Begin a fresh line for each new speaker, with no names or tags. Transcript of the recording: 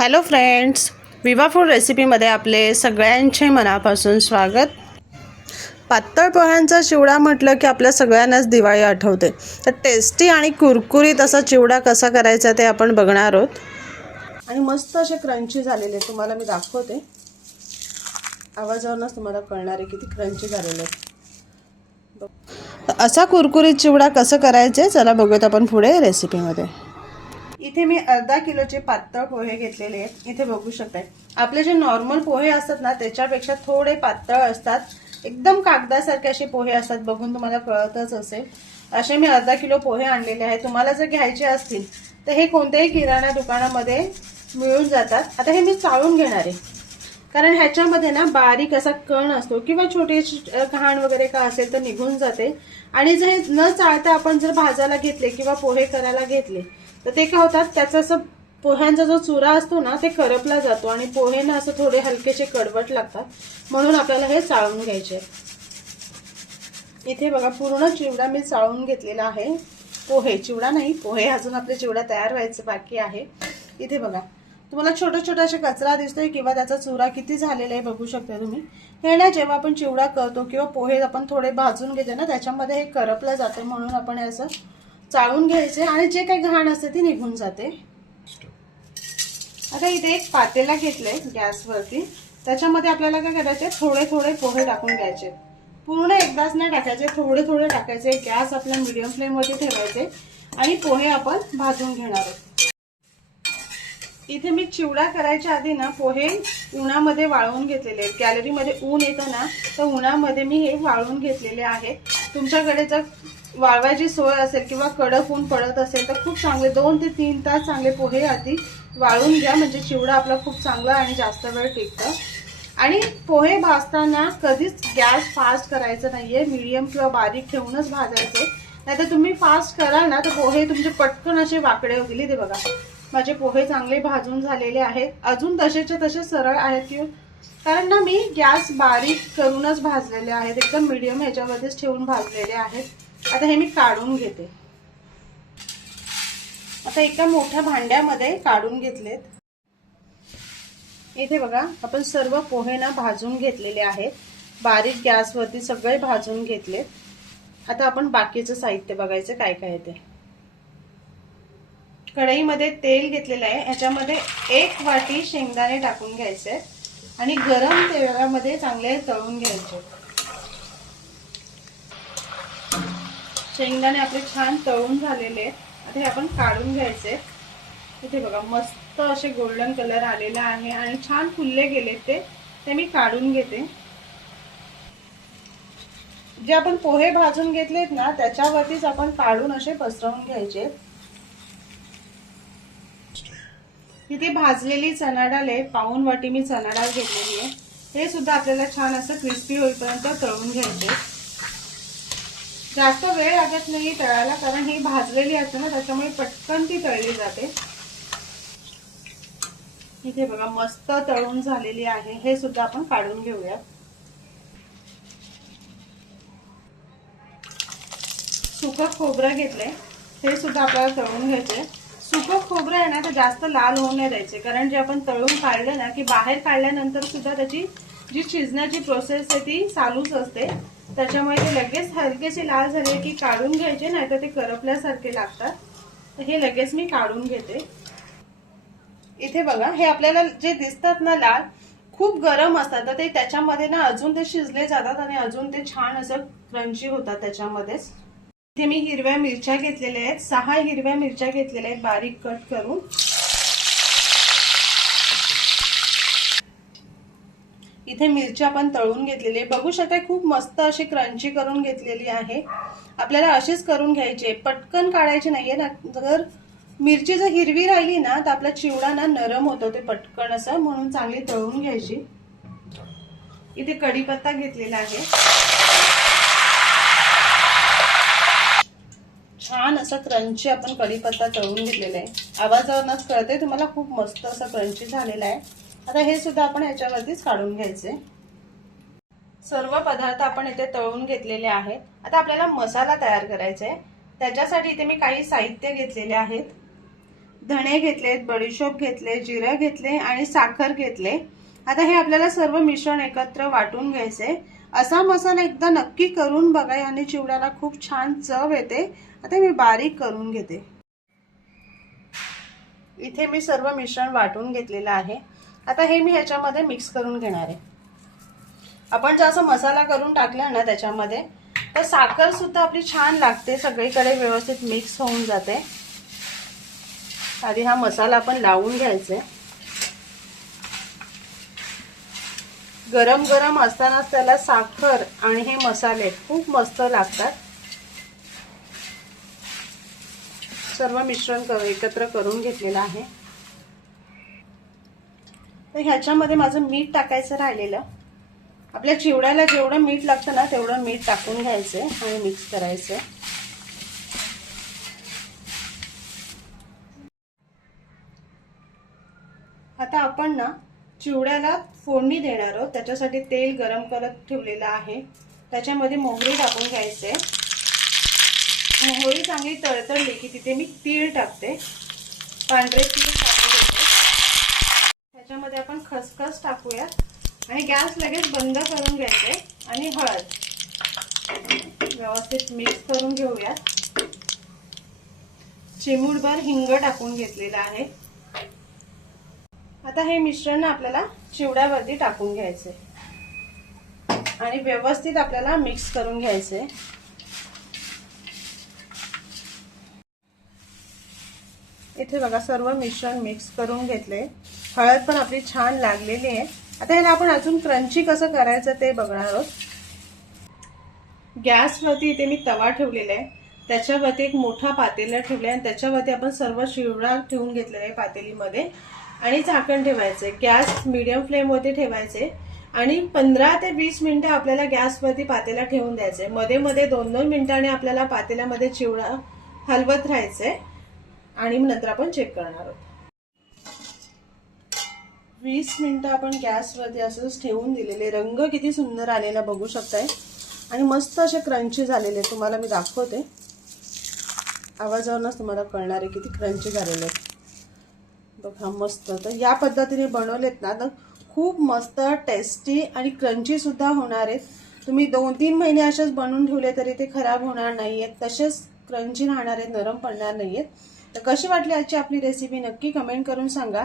Hello friends Viva food रेसिपीमध्ये आपले सगळ्यांचे मनापासून स्वागत. पातळ पोह्यांचा चिवडा म्हटलं की आपल्या सगळ्यांनाच दिवाळी आठवते. तर टेस्टी आणि कुरकुरीत असा चिवडा कसा करायचा ते आपण बघणार आहोत. आणि मस्त असे क्रंची झालेले आहेत. तुम्हाला मी दाखवते. आवाजावरूनच तुम्हाला कळणार आहे किती क्रंची झालेले आहेत. असा कुरकुरीत चिवडा कसं करायचे? चला बघूयात आपण पुढे रेसिपीमध्ये इथे मी अर्धा किलोचे पातळ पोहे घेतलेले आहेत. इथे बघू शकताय. आपले जे नॉर्मल पोहे असतात ना त्याच्यापेक्षा थोडे पातळ असतात. एकदम कागदासारखे असे पोहे असतात बघून तुम्हाला कळतच असेल. असे मी अर्धा किलो पोहे आणलेले आहेत. तुम्हाला जर घ्यायचे असतील तर हे कोणत्याही किराणा दुकानामध्ये मिळून जातात. आता हे मी चाळून घेणार आहे. कारण ह्याच्यामध्ये ना बारीक असा कण असतो किंवा छोटे घाण वगैरे का असेल तर निघून जाते. आणि जर हे न चाळता आपण जर भाजायला घेतले किंवा पोहे करायला घेतले तर ते काय होतात त्याचा असं पोह्यांचा जो चुरा असतो ना ते करपला जातो आणि पोहे ना असं थोडे हलकेसे कडवट लागतात. म्हणून आपल्याला हे चाळून घ्यायचे. इथे बघा पूर्ण चिवडा मी चाळून घेतलेला आहे. पोहे चिवडा नाही पोहे अजून आपले चिवडा तयार व्हायचं बाकी आहे. इथे बघा तुम्हाला छोटा छोटा असे कचरा दिसतोय किंवा त्याचा चुरा किती झालेला आहे बघू शकता तुम्ही. हे ना जेव्हा आपण चिवडा करतो किंवा पोहे आपण थोडे भाजून घेतो ना त्याच्यामध्ये हे करपलं जातं म्हणून आपण हे असं चाळून घ्यायचे आणि जे काही घाण असते ती निघून जाते. आता इथे एक पातेला घेतलंय गॅसवरती. त्याच्यामध्ये आपल्याला काय करायचे थोडे थोडे पोहे टाकून घ्यायचे. पूर्ण एकदाच नाही टाकायचे थोडे थोडे टाकायचे. गॅस आपल्या मिडियम फ्लेमवरती ठेवायचे आणि पोहे आपण भाजून घेणार आहोत. इथे मी चिवडा करायच्या आधी ना पोहे उन्हामध्ये वाळवून घेतलेले आहेत. गॅलरीमध्ये ऊन येतं ना तर उन्हामध्ये मी हे वाळवून घेतलेले आहेत तुमच्याकडे जर वाळवायची सोय असेल किंवा कडक ऊन पडत असेल तर खूप चांगले दोन ते तीन तास चांगले पोहे आधी वाळून घ्या. म्हणजे चिवडा आपला खूप चांगला आणि जास्त वेळ टिकतं. आणि पोहे भाजताना कधीच गॅस फास्ट करायचं नाही आहे मिडियम किंवा बारीक ठेवूनच भाजायचे. नाहीतर तुम्ही फास्ट कराल ना तर पोहे तुमचे पटकन असे वाकडे गेले ते बघा माझे पोहे चांगले भाजून झालेले आहेत. अजून तसेच्या तसे सरळ आहेत की कारण ना मी गॅस बारीक करूनच भाजलेले आहेत. एकदम मीडियम ह्याच्यामध्येच ठेवून भाजलेले आहेत. आता हे मी काढून घेते. आता एका मोठ्या भांड्यामध्ये काढून घेतलेत. इथे बघा आपण सर्व पोहे ना भाजून घेतलेले आहेत. बारीक गॅसवरती सगळे भाजून घेतलेत. आता आपण बाकीचं साहित्य बघायचं काय काय ते. कढईमध्ये तेल घेतलेलं आहे. ह्याच्यामध्ये एक वाटी शेंगदाणे टाकून घ्यायचे आणि गरम तेलामध्ये चांगले तळून घ्यायचे शेंगदाणे आपले छान तळून झालेले आहेत. आता हे आपण काढून घ्यायचे इथे बघा मस्त असे गोल्डन कलर आलेला आहे आणि छान फुलले गेले ते. ते मी काढून घेते. जे आपण पोहे भाजून घेतलेत ना त्याच्यावरतीच आपण काढून असे पसरवून घ्यायचे इथे भाजलेली चणा डाळ आहे. पाऊन वाटी मी चणा डाळ घेतलेली आहे. हे सुद्धा आपल्याला छान असं क्रिस्पी होईपर्यंत तळून घ्यायचे जास्त वेळ लागत नाही तळायला कारण ही भाजलेली असते ना त्याच्यामुळे पटकन ती तळली जाते. इथे बघा मस्त तळून झालेली आहे. हे सुद्धा आपण काढून घेऊया. सुकं खोबरं घेतलंय. हे सुद्धा आपल्याला तळून घ्यायचंय. सुकं खोबरं आहे ना तर जास्त लाल होऊ नाही द्यायचे. कारण जे आपण तळून काढलं ना की बाहेर काढल्यानंतर सुद्धा त्याची जी शिजण्याची प्रोसेस आहे ती चालूच असते. त्याच्यामुळे ते लगेच हलकेसे लाल झाले की काढून घ्यायचे नाही तर ते करपल्यासारखे लागतात. तर हे लगेच मी काढून घेते. इथे बघा हे आपल्याला जे दिसतात ना लाल खूप गरम असतात. तर ते त्याच्यामध्ये ना अजून ते शिजले जातात आणि अजून ते छान असं क्रंची होतात त्याच्यामध्येच. इथे मी हिरव्या मिरच्या घेतलेल्या आहेत. सहा हिरव्या मिरच्या घेतलेल्या आहेत बारीक कट करून. इथे मिरच्या आपण तळून घेतलेली आहे. बघू शकता खूप मस्त अशी क्रंची करून घेतलेली आहे. आपल्याला अशीच करून घ्यायची पटकन काढायची नाहीये ना. जर मिरची जर हिरवी राहिली ना तर आपला चिवडा ना नरम होतो ते पटकन असं. म्हणून चांगली तळून घ्यायची. इथे कढीपत्ता घेतलेला आहे. छान असं क्रंची आपण कढीपत्ता तळून घेतलेला आहे. आवाजावरच कळते तुम्हाला? खूप मस्त असं क्रंची झालेला आहे. आता हे सुद्धा आपण याच्यावरतीच काढून घ्यायचे. सर्व पदार्थ आपण इथे तळून घेतलेले आहेत. आता आपल्याला मसाला तयार करायचा आहे. त्याच्यासाठी इथे मी काही साहित्य घेतलेले आहेत. धणे घेतलेत बडीशोप घेतले जिरं घेतले आणि साखर घेतले. आता हे आपल्याला सर्व मिश्रण एकत्र वाटून घ्यायचे. असा मसाला एकदा नक्की करून बघा याने चिवड्याला खूप छान चव येते. आता मी बारीक करून घेते. इथे मी सर्व मिश्रण वाटून घेतलेलं आहे. आता हे मी ह्याच्यामध्ये मिक्स करून घेणार आहे. आपण जर असं मसाला करून टाकला ना त्याच्यामध्ये तर साखर सुद्धा आपली छान लागते सगळीकडे व्यवस्थित मिक्स होऊन जाते. आधी हा मसाला आपण लावून घ्यायचा. गरम गरम असतानाच त्याला साखर आणि हे मसाले खूप मस्त लागतात. सर्व मिश्रण कर एकत्र करून घेतलेलं आहे. तर ह्याच्यामध्ये माझं मीठ टाकायचं राहिलेलं. आपल्या चिवड्याला जेवढं मीठ लागतं ना तेवढं मीठ टाकून घ्यायचं आणि मिक्स करायचं. आता आपण ना चिवड्याला फोडणी देणार आहोत. त्याच्यासाठी तेल गरम करत ठेवलेलं आहे. त्याच्यामध्ये मोहरी टाकून घ्यायचे. मोहरी चांगली तळतळली की तिथे मी तीळ टाकते. पांढरे तीळ टाकून घेते त्याच्यामध्ये आपण खसखस टाकूयात. आणि गॅस लगेच बंद करून घ्यायचे. आणि हळद. व्यवस्थित मिक्स करून घेऊयात. चिमूडभर हिंग टाकून घेतलेला आहे. आता हे मिश्रण आपल्याला चिवड्यावरती टाकून घ्यायचे. आणि व्यवस्थित आपल्याला मिक्स करून घ्यायचे. इथे बघा सर्व मिश्रण मिक्स करून घेतले. हळद पण आपली छान लागलेली आहे. आता ह्याला आपण अजून क्रंची कसं करायचं ते बघणार आहोत. गॅसवरती इथे मी तवा ठेवलेला आहे. त्याच्यावरती एक मोठा पातेला ठेवला आहे आणि त्याच्यावरती आपण सर्व शिवडा ठेवून घेतलेला आहे पातेलीमध्ये. आणि झाकण ठेवायचे गॅस मिडियम फ्लेमवरती ठेवायचे आणि पंधरा ते वीस मिनिटं आपल्याला गॅसवरती पातेला ठेवून द्यायचे मध्ये मध्ये दोन दोन मिनिटांनी आपल्याला पातेल्यामध्ये चिवडा हलवत राहायचे आणि नंतर आपण चेक करणार आहोत. वीस मिनटं आपण गॅसवरती असंच ठेवून दिलेले. रंग किती सुंदर आलेला बघू शकताय. आणि मस्त असे क्रंची झालेले. तुम्हाला मी दाखवते. आवाजावरूनच तुम्हाला कळणार आहे किती क्रंची झालेले आहेत. बघा मस्त. तर या पद्धतीने बनवलेत ना तर खूप मस्त टेस्टी आणि क्रंचीसुद्धा होणार आहेत. तुम्ही दोन तीन महिने असेच बनवून ठेवले तरी ते खराब होणार नाही आहेत तसेच क्रंची राहणार आहेत नरम पडणार नाही आहेत तर कशी वाटली आजची आपली रेसिपी नक्की कमेंट करून सांगा.